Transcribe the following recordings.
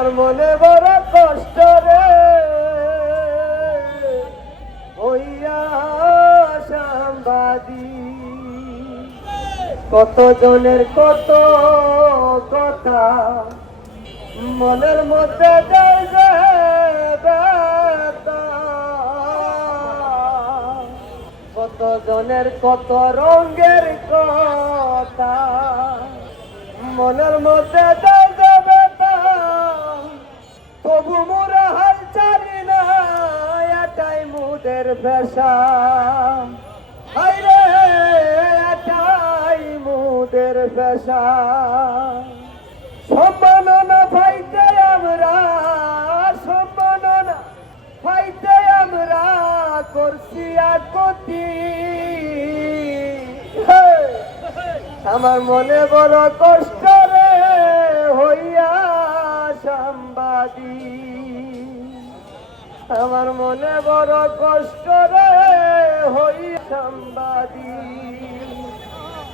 আমার মনে বড় কষ্ট রে হইয়া সাংবাদি কত জনের কত কথা মনের মধ্যে যায় যে ব্যথা, কত জনের কত রঙের কথা মনের মধ্যে যায় যে ব্যথা, তবু মোরা হাল ছাড়ি না এটাই মুদের পেশা, হায়রে এটাই মুদের পেশা। সম্মাননা পাইতে আমরা সম্মাননা পাইতে আমরা করছি আকতি, আমার মনে বড় কষ্ট রে হইয়া সাংবাদি, আমার মনে বড় কষ্ট রে হইয়া সাংবাদি,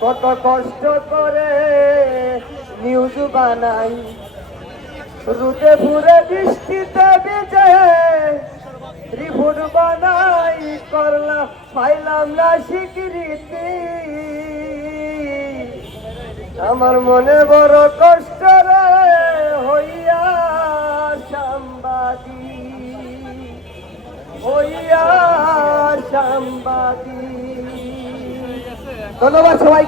কত কষ্ট করে নিউজ বানাই রুদে ফুরে বৃষ্টিতে ভিজে রিপোর্ট বানাই করলাম পাইলাম না স্বীকৃতি, আমার মনে বড় কষ্ট রে হইয়া সাংবাদি, হইয়া সাংবাদি। ধন্যবাদ সবাই।